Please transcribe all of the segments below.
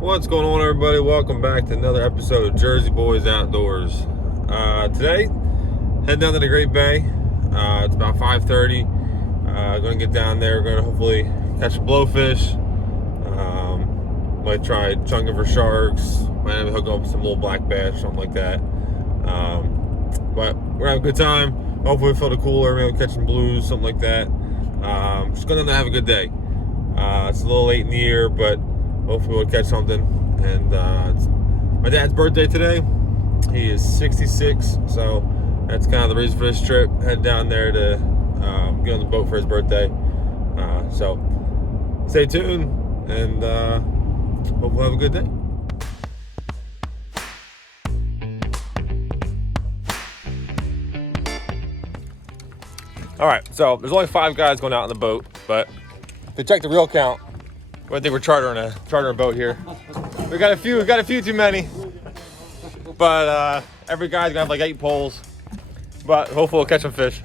What's going on, everybody? Welcome back to another episode of Jersey Boys Outdoors. Today, heading down to the Great Bay. It's about 5:30. Going to get down there. We're going to hopefully catch a blowfish. Might try chunking for sharks. Might have to hook up some little black bass, something like that. But we're going to have a good time. Hopefully, fill the cooler. Maybe catch some blues, something like that. Just going to have a good day. It's a little late in the year, but hopefully we'll catch something. And it's my dad's birthday today. He is 66, so that's kind of the reason for this trip. Head down there to get on the boat for his birthday. So stay tuned, and hope we'll have a good day. All right, so there's only 5 guys going out on the boat, but to check the real count, I think we're chartering a boat here. We got a few too many, but every guy's gonna have like 8 poles. But hopefully we'll catch some fish.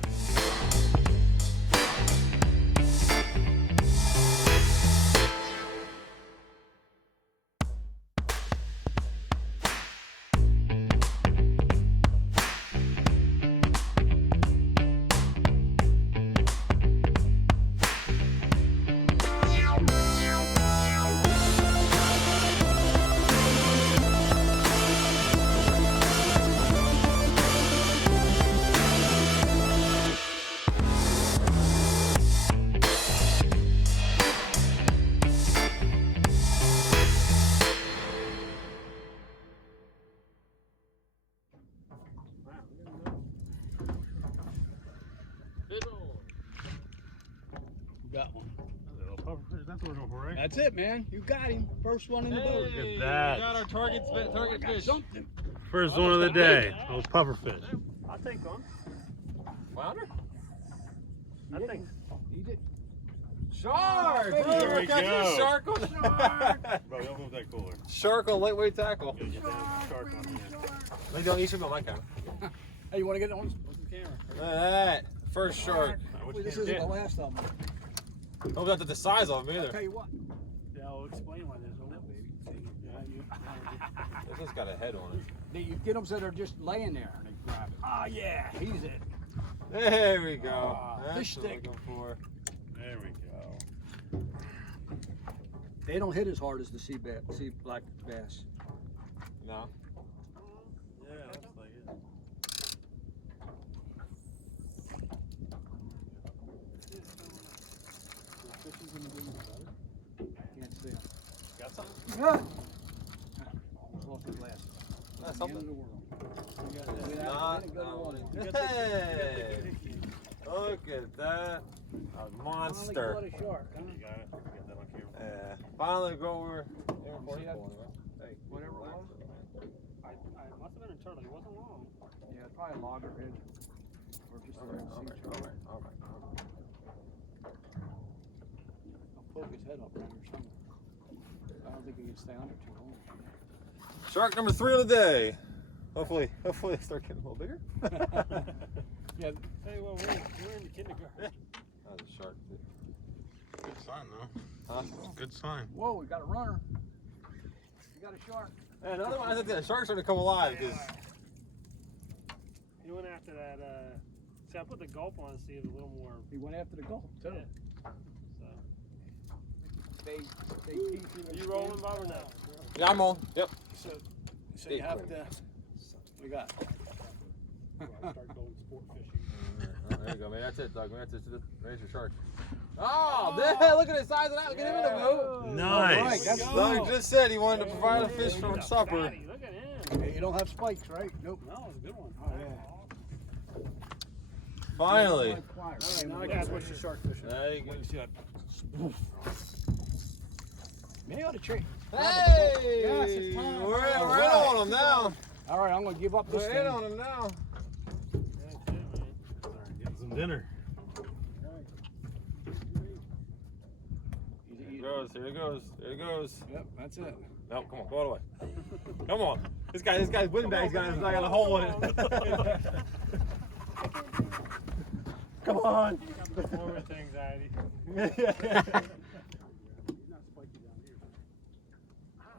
Got one. That's what we're going for, right? That's it, man. You got him. First one in the boat. Look at that. We got our target fish. Something. First one of the day. Oh, pufferfish. I'll take one. Flounder? I think. He did. Shark! There We're we catching go. a shark on Bro, don't move that cooler. shark on lightweight tackle. Get that shark on the end. They don't eat on my camera. Hey, you want to get it on the camera? Look at that. First shark. Which Wait, this camera? isn't the last of them. Hope not the size of them I'll either. tell you what. Yeah, I'll explain why there's a lip, baby. This has got a head on it. You get them so they're just laying there and they grab it. Ah, yeah. He's it. There we go. That's Fish what I'm stick. looking for. There we go. They don't hit as hard as the sea black bass. No. Yeah, looks like it. Can't see them. Got something? Ah! Almost lost his glasses. That's The end of something. the world. Not Ain't a good one. Hey! Look at that. A monster. Finally caught a shark, huh? You got it? You got that on camera? Yeah. Finally go over. See that? Hey, Whatever it was. I must have been a turtle. He wasn't long. Yeah, probably a loggerhead. Or just a sea turtle. All right. I'll poke his head up around here somewhere. I don't think he can stay under too long. Shark number 3 of the day. Hopefully they start getting a little bigger. Yeah, Hey, well, we're in the kindergarten. That's a shark. Good sign, though. Huh? Good sign. whoa, we got a runner. We got a shark. Man, otherwise I think the shark's starting to come alive because He went after that. See, I put the gulp on to see it a little more. He went after the gulp, too. Yeah. So, They are you rolling, Bob, or no? yeah, I'm on. Yep. So you have to. We got. Start going sport fishing. There you go, man. That's it, Doug. Man, there's your shark. Oh, there, look at the size of that. Look at him in the boat. Nice. All right, that's Doug just said he wanted to provide a fish for supper. Fatty, look at him. You don't have spikes, right? Nope. No, it's a good one. Oh, yeah. Finally. All right, now I gotta switch to shark fishing. There you go. See that? Maybe I ought to trade. Hey! Yes, it's time. We're All in right. on him now. All right, I'm gonna give up this We're in thing. on him now. That's it, man. Getting some dinner. Easy, Here it goes. Yep, that's it. No, come on, go all the way. Come on. This guy's windbag's got a hole in it. Come on. Got performance anxiety.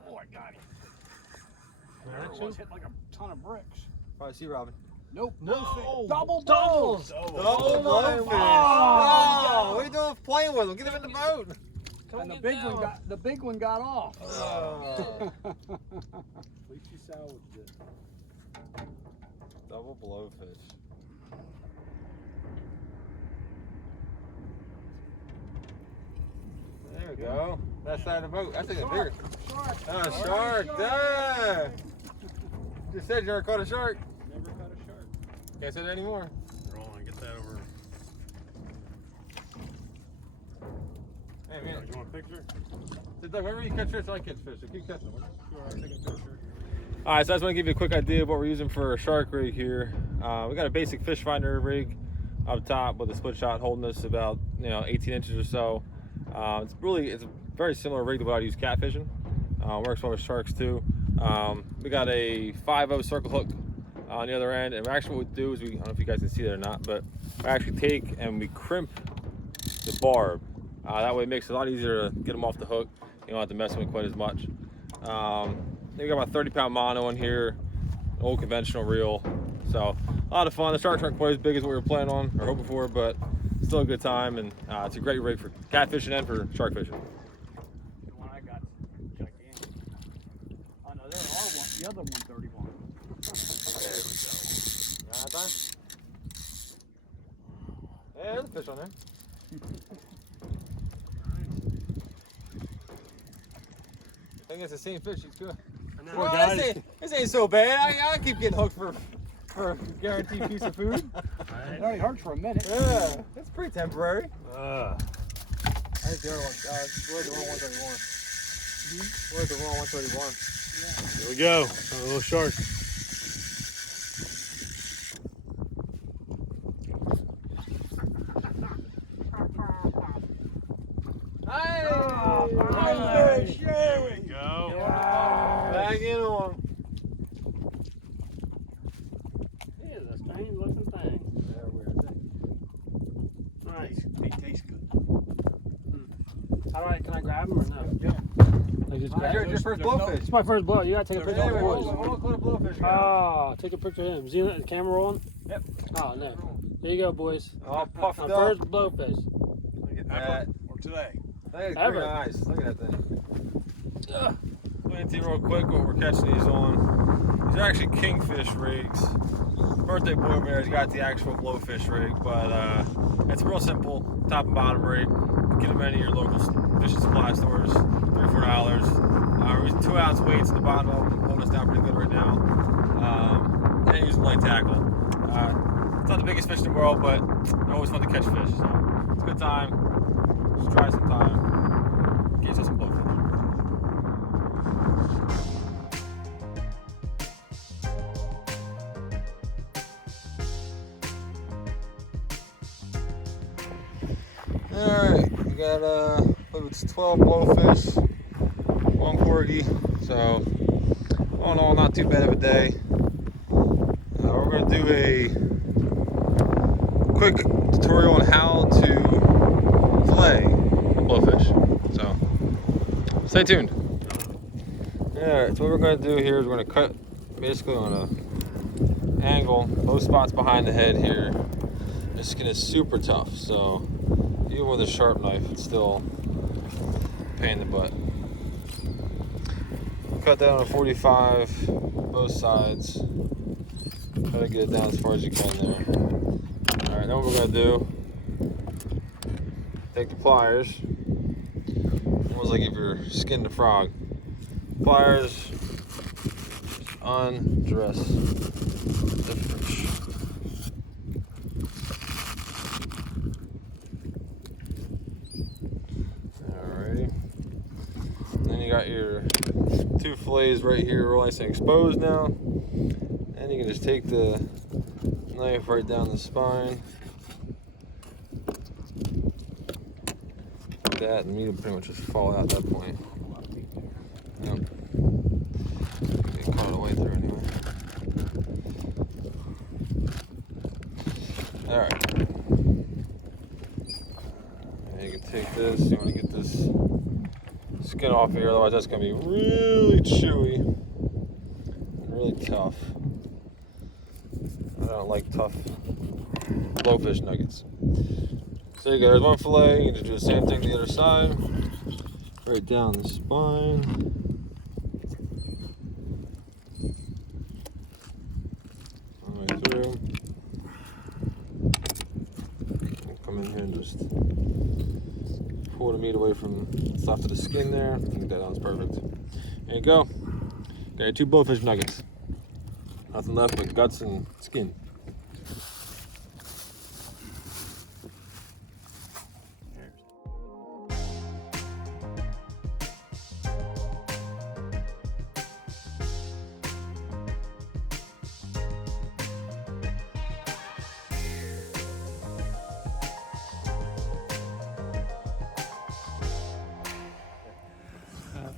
Boy, got him. There it Action. was, hit like a ton of bricks. Probably sea robin. Nope. No. Bluefish. Double Doubles. Double blowfish. Oh. What are you doing playing with them? Get them in the boat. And the big one got off. Oh. At least you salvaged it. Double blowfish. There we go. That side of the boat. That's even bigger. Shark. Oh, shark. Duh. Just said you never caught a shark. Never caught a shark. Can't say that anymore. Roll on, get that over. Hey, man. You want a picture? So, Doug, whenever you catch fish, I catch fish. So keep catching them. Sure, I'll take a picture. All right, so I just want to give you a quick idea of what we're using for a shark rig here. We got a basic fish finder rig up top with a split shot holding us about 18 inches or so. It's a very similar rig to what I use catfishing. Works well with sharks too. We got a 5/0 circle hook on the other end, and actually what we do is I don't know if you guys can see that or not, but we actually take and we crimp the barb. That way it makes it a lot easier to get them off the hook. You don't have to mess with it quite as much. We got about 30-pound mono in here, an old conventional reel. So a lot of fun. The sharks aren't quite as big as what we were planning on or hoping for, but still a good time, and it's a great rig for catfishing and for shark fishing. The one I got gigantic. Oh no, there are one. The other 131. Yeah, there's a fish on there. I think it's the same fish. He's good. know, Well, guys. this ain't so bad. I keep getting hooked for a guaranteed piece of food. It only hurts for a minute. Yeah, that's pretty temporary. Ah. I think the other one. We're the wrong 131. We're the wrong 131. Here we go. A little shark. Hey! Nice fish! There we go. Back in on. Yeah, that's strange looking thing. Nice. They taste good. Can I grab him or no? Yeah. Like just Here's grab your him? first There's no- blowfish. It's my first blow. You gotta take a picture of the boys. Hold on, blowfish. Oh, take a picture of him. Is he the camera rolling? Yep. Oh no. There you go, boys. All puffed My up. first blowfish. Look at that. Or today. That is Ever. pretty nice. Look at that thing. Let me see real quick what we're catching these on. These are actually kingfish rigs. Birthday boy bears got the actual blowfish rig, but it's real simple, top and bottom rig. Get them at any of your local fish and supply stores, $3 or $4. We're using 2 ounce weights at the bottom of them, holding us down pretty good right now. And using light tackle. It's not the biggest fish in the world, but always fun to catch fish. So it's a good time. Just try some time. Get yourself some blowfish. Alright, we got I believe it's 12 blowfish, 1 porgy, so all in all not too bad of a day. We're going to do a quick tutorial on how to fillet a blowfish, so stay tuned. Alright, so what we're going to do here is we're going to cut basically on an angle, those spots behind the head here. This skin is super tough, so even with a sharp knife, it's still a pain in the butt. Cut that on a 45, both sides. Try to get it down as far as you can there. Alright, now what we're going to do, take the pliers, almost like if you're skinned a frog. Pliers, undress the fish. You got your 2 fillets right here, real nice and exposed now. And you can just take the knife right down the spine. Like that, and the meat will pretty much just fall out at that point. Yep. Get caught all the way through anyway. Alright. And you can take this, you want to get this skin off here, otherwise that's gonna be really chewy and really tough. I don't like tough blowfish nuggets. So you go, there's one fillet. You just do the same thing to the other side, right down the spine. All the way through. Come in here and just pull the meat away from the stuff of the skin there. I think that was perfect. There you go. Got your 2 blowfish nuggets. Nothing left but guts and skin.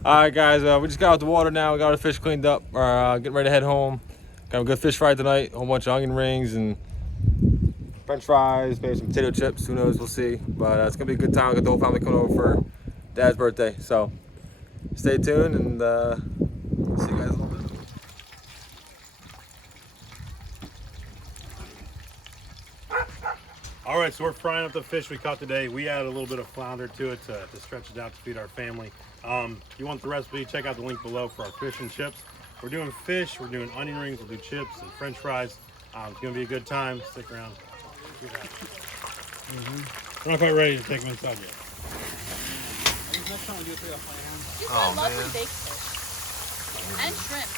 All right, guys, we just got out the water now. We got our fish cleaned up. Getting ready to head home. Got a good fish fry tonight. A whole bunch of onion rings and French fries, maybe some potato chips. Who knows? We'll see. But it's gonna be a good time. We got the whole family coming over for Dad's birthday. So stay tuned and see you guys in a little bit. All right, so we're frying up the fish we caught today. We added a little bit of flounder to it to stretch it out to feed our family. If you want the recipe, check out the link below for our fish and chips. We're doing fish, we're doing onion rings, we'll do chips and French fries. It's gonna be a good time. Stick around. We're not quite ready to take them inside yet. Oh, lovely baked fish. And shrimp.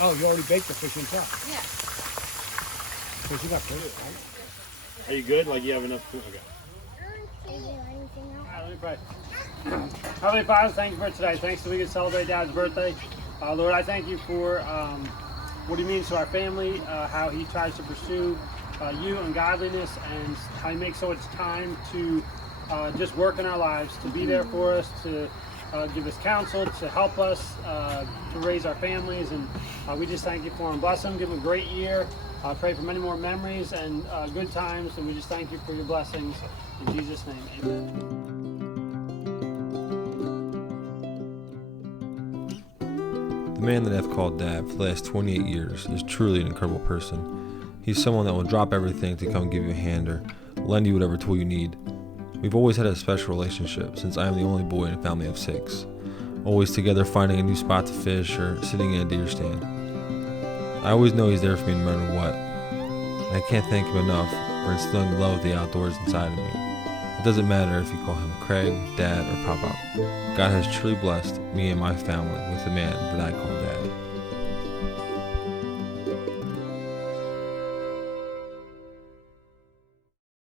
Oh, you already baked the fish inside. Yeah. Because you got food, right? Are you good? Like you have enough food? Okay. Let me pray. Heavenly Father, thank you for today. Thanks that we can celebrate Dad's birthday. Lord, I thank you for what he means to our family, how he tries to pursue you and godliness, and how he makes so much time to just work in our lives, to be there for us, to give us counsel, to help us to raise our families. And we just thank you for him. Bless him, give him a great year. Pray for many more memories and good times. And we just thank you for your blessings. In Jesus' name, amen. The man that I've called Dad for the last 28 years is truly an incredible person. He's someone that will drop everything to come give you a hand or lend you whatever tool you need. We've always had a special relationship since I am the only boy in a family of 6. Always together finding a new spot to fish or sitting in a deer stand. I always know he's there for me no matter what. And I can't thank him enough for instilling the love of the outdoors inside of me. It doesn't matter if you call him Craig, Dad, or Papa. God has truly blessed me and my family with the man that I call Dad.